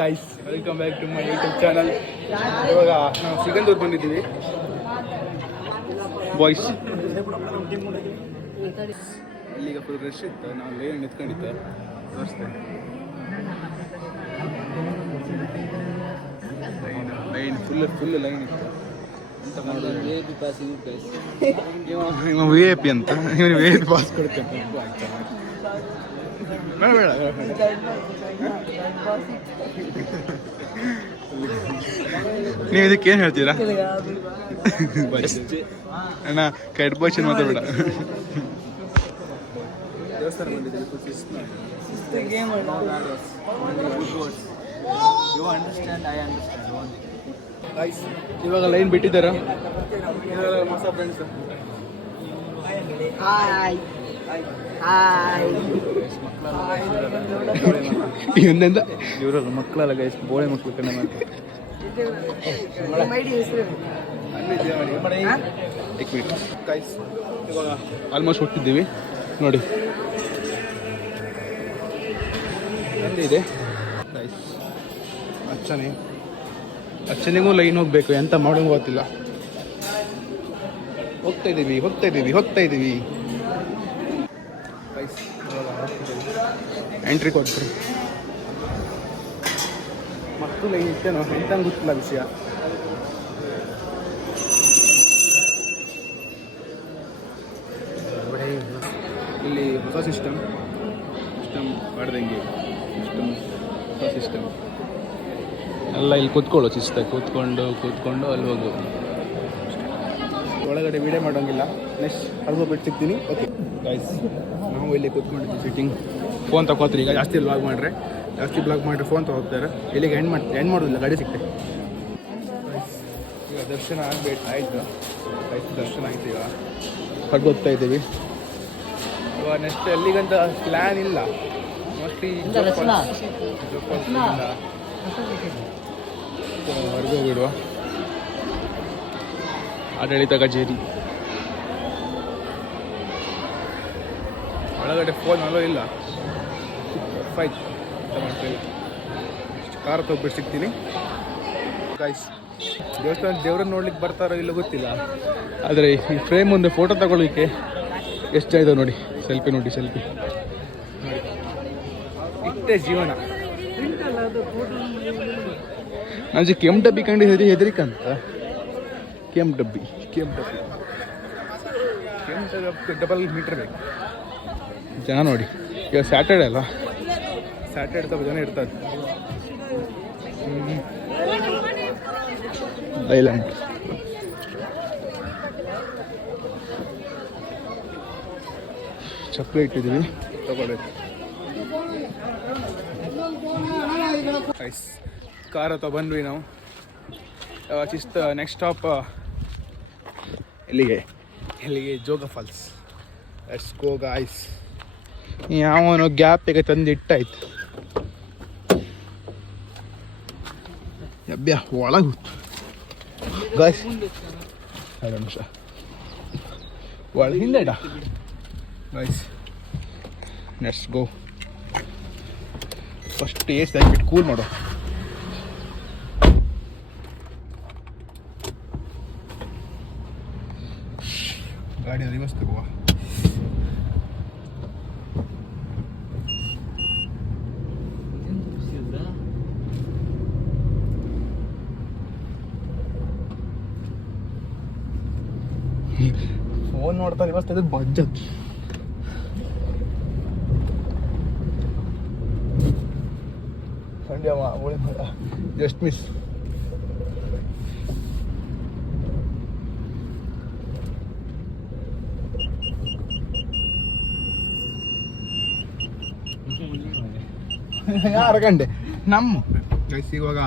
Guys welcome back to my YouTube channel. ಇವಾಗ ನಾವು ಸಿಗಂದೂರು ಬಂದಿದ್ದೀವಿ ಬಾಯ್ಸ್. ಇಲ್ಲಿಗ ಫುಲ್ ರಶ್ ಇತ್ತು, ನಾವು ಲೈನ್ ನಿಂತ್ಕೊಂಡಿದ್ದೆ ತೋರಿಸ್ತೇನೆ. ಲೈನ್ ಫುಲ್ ಲೈನ್ ಇತ್ತು ಅಂತ ಮಾಡೋದು. ವಿ ಐ ಪಿ ಅಂತ ಇವನು ವಿ ಐ ಪಿ ಪಾಸ್ ಕೊಡ್ತೇನೆ. ಬೇಡ ಬೇಡ ನೀವು ಇದಕ್ಕೆ ಏನು ಹೇಳ್ತೀರಾ ಅಣ್ಣ? ಕೆಟ್ಟ ಭಾಷೆ ಮಾತಾಡಬೇಡ. ದೇವಸ್ಥಾನ ಇವಾಗ ಲೈನ್ ಬಿಟ್ಟಿದ್ದಾರ ಹೊಸ ಫ್ರೆಂಡ್ಸ್. ಇನ್ನೊಂದ ಇವರಲ್ಲ ಮಕ್ಕಳಲ್ಲ ಗೈಸ್, ಬೋಳೆ ಮಕ್ಕಳು ಕಣ್ಣ ಮಾಡ್ತಾರೆ. ಗೈಸ್ ಇವಾಗ ಆಲ್ಮೋಸ್ಟ್ ಹೋಗ್ತಿದ್ದೀವಿ ನೋಡಿ. ಎಲ್ಲಿದೆ ಗೈಸ್? ಅಚ್ಚನಿಗೂ ಲೈನ್ ಹೋಗ್ಬೇಕು, ಎಂತ ಮಾಡೋಂಗೂ ಗೊತ್ತಿಲ್ಲ. ಹೋಗ್ತಾ ಇದ್ದೀವಿ ಗೈಸ್. ಎಂಟ್ರಿ ಕೊಡ್ತೀರಿ ಮತ್ತು ಲೈನ್ ಇತ್ತೇನೋ ಎಂತ ಗೊತ್ತಿಲ್ಲ ವಿಷಯ. ಇಲ್ಲಿ ಹೊಸ ಸಿಸ್ಟಮ್ ಮಾಡ್ದಂಗೆ ಹೊಸ ಸಿಸ್ಟಮ್ ಎಲ್ಲ. ಇಲ್ಲಿ ಕೂತ್ಕೊಳ್ಳೋ ಶಿಸ್ತಾಗಿ ಕೂತ್ಕೊಂಡು ಅಲ್ಲಿ ಹೋಗೋದು. ಒಳಗಡೆ ವೀಡಿಯೋ ಮಾಡೋಂಗಿಲ್ಲ. ನೆಕ್ಸ್ಟ್ ಅಲ್ಗೋಗ್ಬಿಟ್ಟು ಸಿಗ್ತೀನಿ. ಓಕೆ ಗೈಸ್, ನಾವು ಇಲ್ಲಿ ಕೂತ್ಕೊಂಡಿದ್ವಿ ಸಿಟ್ಟಿಂಗ್. ಫೋನ್ ತಗೋತೀರಿ ಈಗ. ಜಾಸ್ತಿ ಬ್ಲಾಗ್ ಮಾಡಿದ್ರೆ ಫೋನ್ ತಗೋತಾರೆ. ಇಲ್ಲಿಗೆ ಎಂಡ್ ಮಾಡೋದಿಲ್ಲ, ಗಾಡಿ ಸಿಗ್ತೆ. ಈಗ ದರ್ಶನ ಆಯಿತು. ದರ್ಶನ ಆಯ್ತು. ಈಗ ಹೊರಗೋಗ್ತಾ ಇದ್ದೀವಿ. ಇವಾಗ ನೆಕ್ಸ್ಟ್ ಎಲ್ಲಿಗಂತ ಪ್ಲ್ಯಾನ್ ಇಲ್ಲ. ಮೋಸ್ಟ್ಲಿ ಹೊರಗೋಗಿಡುವ. ಆಡಳಿತ ಕಚೇರಿ ಒಳಗಡೆ ಫೋನ್ ಅಲೋ ಇಲ್ಲ. ಫೈಟ್ ಕಾರ್ ತೊಗೊಬಿಟ್ಟು ಸಿಗ್ತೀನಿ ಗೈಸ್. ದೇವ್ರನ್ನ ನೋಡ್ಲಿಕ್ಕೆ ಬರ್ತಾರೋ ಇಲ್ಲ ಗೊತ್ತಿಲ್ಲ, ಆದರೆ ಈ ಫ್ರೇಮ್ ಒಂದು ಫೋಟೋ ತಗೊಳ್ಳಿಕ್ಕೆ ಎಷ್ಟು ಆಯ್ತು ನೋಡಿ. ಸೆಲ್ಫಿ ನೋಡಿ. ಇಷ್ಟೇ ಜೀವನ. ನಾನು ಕೆಂಪು ಡಬ್ಬಿ ಕಂಡು ಹೆದರಿಕಂತ. ಕೆಂಪು ಡಬ್ಬಿ ಡಬಲ್ ಮೀಟರ್ ಬೇಕು ಜನ ನೋಡಿ. ಈಗ ಸ್ಯಾಟರ್ಡೆ ಅಲ್ಲ, ಸ್ಯಾಟರ್ಡೆ ಸ್ವಲ್ಪ ಜನ ಇರ್ತಾರೆ. ಐಲ್ಯಾಂಡ್ ಚಪ್ಪಲಿ ಇಟ್ಟಿದ್ದೀವಿ, ತಗೊಳ್ಬೇಕು. ಕಾರ್ ಅಥವಾ ಬಂದ್ವಿ ನಾವು. ನೆಕ್ಸ್ಟ್ ಸ್ಟಾಪ್ ಎಲ್ಲಿಗೆ Jog falls. Let's go guys. ಯಾವನೋ ಗ್ಯಾಪಿಗೆ ತಂದು ಇಟ್ಟಾಯ್ತು. ಅಬ್ಬ್ಯಾ ಒಳಗೆ ಗಾಯ್ಸ್. 2 ನಿಮಿಷ ಒಳಗೆ ಹಿಂದೆ ಇಡ ಗಾಯ್ಸ್. Let's go. ಫಸ್ಟ್ ಏಸ್ ಹಾಕ್ಬಿಟ್ಟು ಕೂಲ್ ಮಾಡೋ. ಗಾಡಿ ರಿವರ್ಸ್ ತಗೋವಾ. ಫೋನ್ ನೋಡ್ತಾ ರಿವರ್ಸ್ ತೆಗೆದು ಬಜ್ಜ. Just miss. ಯಾರು ಗಂಟೆ ನಮ್ಮ ಗೈಸ್. ಇವಾಗ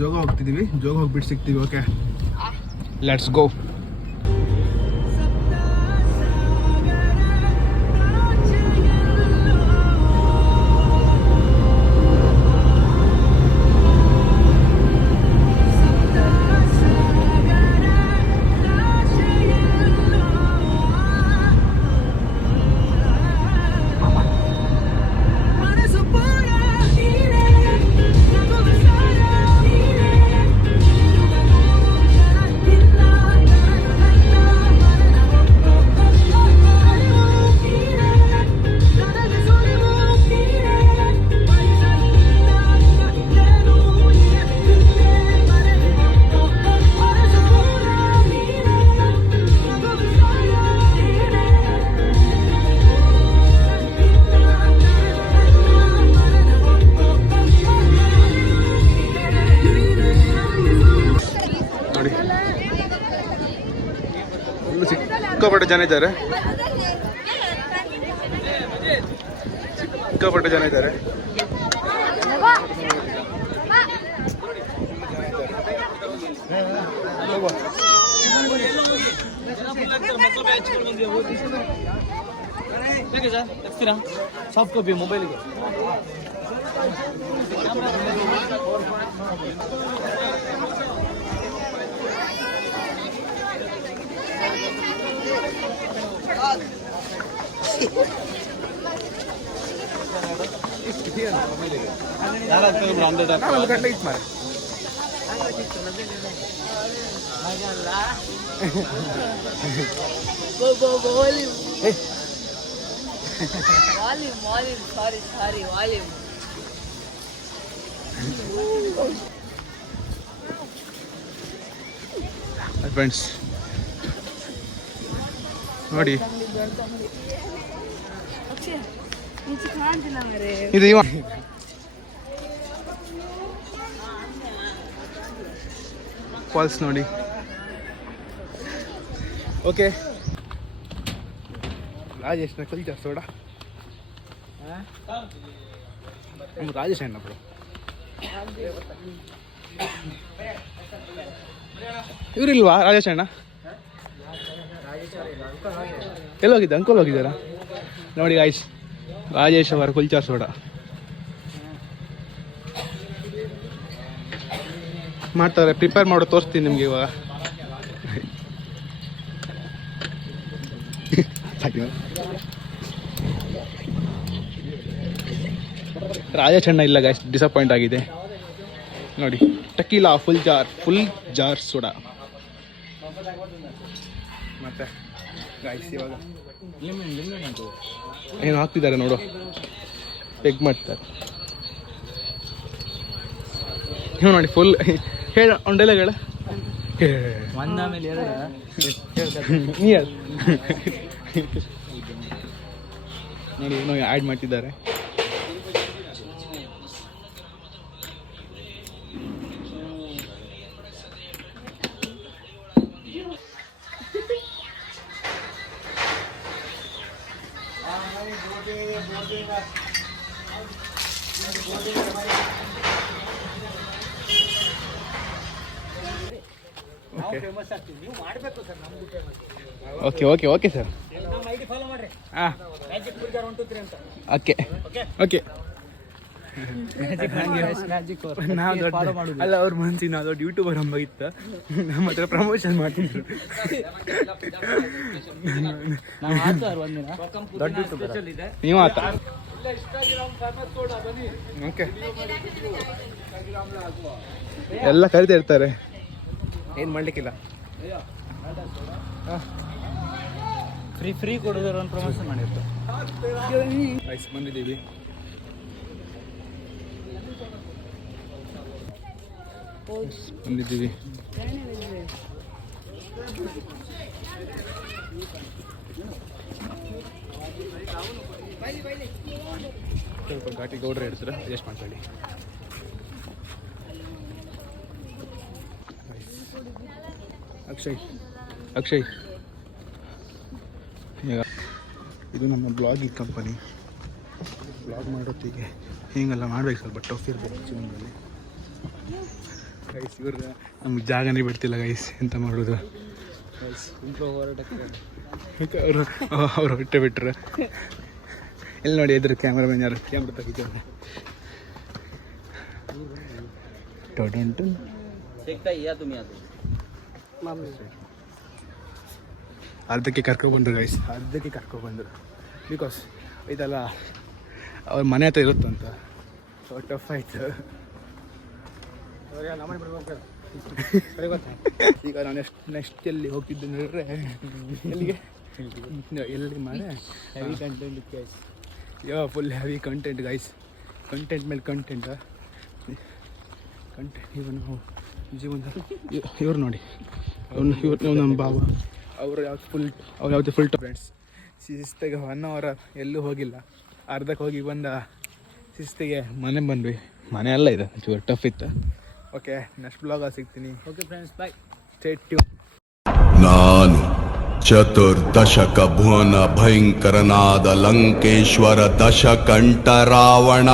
ಜೋಗ ಹೋಗ್ತಿದ್ದೀವಿ. ಜೋಗ ಹೋಗ್ಬಿಟ್ಟು ಸಿಗ್ತೀವಿ. Okay let's go. ಸಿಕ್ಕಾಪಟ್ಟೆ ಜನ ಇದ್ದಾರೆ, ಸಿಕ್ಕಾಪಟ್ಟೆ ಜನ ಇದ್ದಾರೆ. ಸಾಫ್ಟ್ ಕಾಪಿ ಮೊಬೈಲಿಗೆ. ಗಂಟೆ ಇತ್ತು ಮಾರೆ. ಫ್ರೆಂಡ್ಸ್ ನೋಡಿ, ಇದು ಇವ ಫಾಲ್ಸ್ ನೋಡಿ. ಓಕೆ, ರಾಜೇಶ್ ಕಲ್ಚರ್ ಸೋಡಾ ನಮ್ಮ ರಾಜೇಶ್ ಅಣ್ಣ ಬ್ರೋ. ಇವರಿಲ್ವಾ ರಾಜೇಶ್ ಅಣ್ಣ? ಎಲ್ಲೋಗಿದ್ದ ಅಂಕೋಲ್ ಹೋಗಿದ್ದಾರಾ? ನೋಡಿ ಗಾಯ್ಸ್, ರಾಜೇಶ್ ಅವರ ಕುಲ್ಚಾ ಸೋಡಾ ಮಾಡ್ತಾರೆ. ಪ್ರಿಪೇರ್ ಮಾಡೋ ತೋರಿಸ್ತೀನಿ ನಿಮ್ಗೆ ಇವಾಗ. ರಾಜೇಶ್ ಅಣ್ಣ ಇಲ್ಲ ಗಾಯ್ಸ್, ಡಿಸಪಾಯಿಂಟ್ ಆಗಿದೆ ನೋಡಿ. ಟಕೀಲಾ ಫುಲ್ ಜಾರ್ ಸೋಡಾ. ಮತ್ತೆ ಗಾಯ್ಸ್ ಇವಾಗ ಏನು ಹಾಕ್ತಿದ್ದಾರೆ ನೋಡು, ಪೆಗ್ ಮಾಡ್ತಾರೆ. ನೀವು ನೋಡಿ ಫುಲ್ ಹೇಳ ಒಂದೆಲ್ಲ ಹೇಳ ಒಂದಾಮೇಲೆ ನೋಡಿ ಏನೋ ಆ್ಯಡ್ ಮಾಡ್ತಿದ್ದಾರೆ. Okay okay okay sir. ಹಾಂ ಓಕೆ ಓಕೆ. ಅಲ್ಲ, ಅವ್ರ ಮನ್ಸಿಗೆ ನಾವು ದೊಡ್ಡ ಯೂಟ್ಯೂಬರ್ ಅಂಬ ಇತ್ತ, ನಮ್ಮ ಹತ್ರ ಪ್ರಮೋಷನ್ ಮಾಡ್ತಿದ್ರು. ನೀವು ಆತ ಓಕೆ, ಎಲ್ಲ ಕರಿತಾ ಇರ್ತಾರೆ, ಏನು ಮಾಡ್ಲಿಕ್ಕಿಲ್ಲ. ಫ್ರೀ ಕೊಡೋದ್ರ ಒಂದು ಪ್ರಮೋಷನ್ ಮಾಡಿರ್ತಾರೆ. ಬಂದಿದ್ದೀವಿ. ಸ್ವಲ್ಪ ಘಾಟಿ ಗೌಡ್ರೆ ಇಡ್ತಾರೆ, ಅಡ್ಜಸ್ಟ್ ಮಾಡ್ಕೊಳ್ಳಿ. ಅಕ್ಷಯ್ ಈಗ ಇದು ನಮ್ಮ ಬ್ಲಾಗಿಂಗ್ ಕಂಪನಿ. ಬ್ಲಾಗ್ ಮಾಡೋತ್ತಿಗೆ ಹೀಗೆಲ್ಲ ಮಾಡ್ಬೇಕು, ಸ್ವಲ್ಪ ಟಫ್ ಇರ್ಬೇಕು ಜೀವನದಲ್ಲಿ ಗೈಸ್. ಇವ್ರು ನಮ್ಗೆ ಜಾಗನೇ ಬಿಡ್ತಿಲ್ಲ ಗೈಸ್, ಎಂತ ಮಾಡೋದು ಗೈಸ್. ಅವ್ರು ಹೊಟ್ಟೆ ಬಿಟ್ರೆ ಎಲ್ಲಿ ನೋಡಿ ಎದುರು ಕ್ಯಾಮ್ರಾಮನ್ ಯಾರು ಕ್ಯಾಮ್ರಾ ತೆಗಿತಾರೆ. ಅರ್ಧಕ್ಕೆ ಕರ್ಕೊಬಂದ್ರು ಗೈಸ್, ಅರ್ಧಕ್ಕೆ ಕರ್ಕೊಬಂದರು. ಬಿಕಾಸ್ ಇದೆಲ್ಲ ಅವ್ರ ಮನೆ ಹತ್ರ ಇರುತ್ತಂತ, ಸೊ ಟಫ್ ಆಯ್ತು. ಈಗ ನಾನು ನೆಕ್ಸ್ಟ್ ಎಲ್ಲಿ ಹೋಗ್ತಿದ್ದೆ ನೋಡ್ರೆ, ಎಲ್ಲಿ ಮಾರೆ heavy content guys. Full heavy content guys, content ಮೇಲೆ ಕಂಟೆಂಟ್. ಇವನು ಜೀವನದ ಇವ್ರು ನೋಡಿ, ಇವ್ರು ನಮ್ಮ ಬಾಬು. ಅವ್ರು ಯಾವ್ದು ಫುಲ್ ಫ್ರೆಂಡ್ಸ್. ಶಿಸ್ತಿಗೆ 1 hour ಎಲ್ಲೂ ಹೋಗಿಲ್ಲ, ಅರ್ಧಕ್ಕೆ ಹೋಗಿ ಬಂದ ಶಿಸ್ತಿಗೆ ಮನೆ ಬಂದ್ವಿ. ಮನೆ ಎಲ್ಲ ಇದೆ, ಚೂರು ಟಫ್ ಇತ್ತು. ಓಕೆ, ನೆಕ್ಸ್ಟ್ ಬ್ಲಾಗ್ ಸಿಗ್ತೀನಿ. ಓಕೆ ಫ್ರೆಂಡ್ಸ್, ಬಾಯ್. Stay tune. ನಾನು ಚತುರ್ದಶಕ ಭುವನ ಭಯಂಕರನಾದ ಲಂಕೇಶ್ವರ ದಶಕಂಠ ರಾವಣ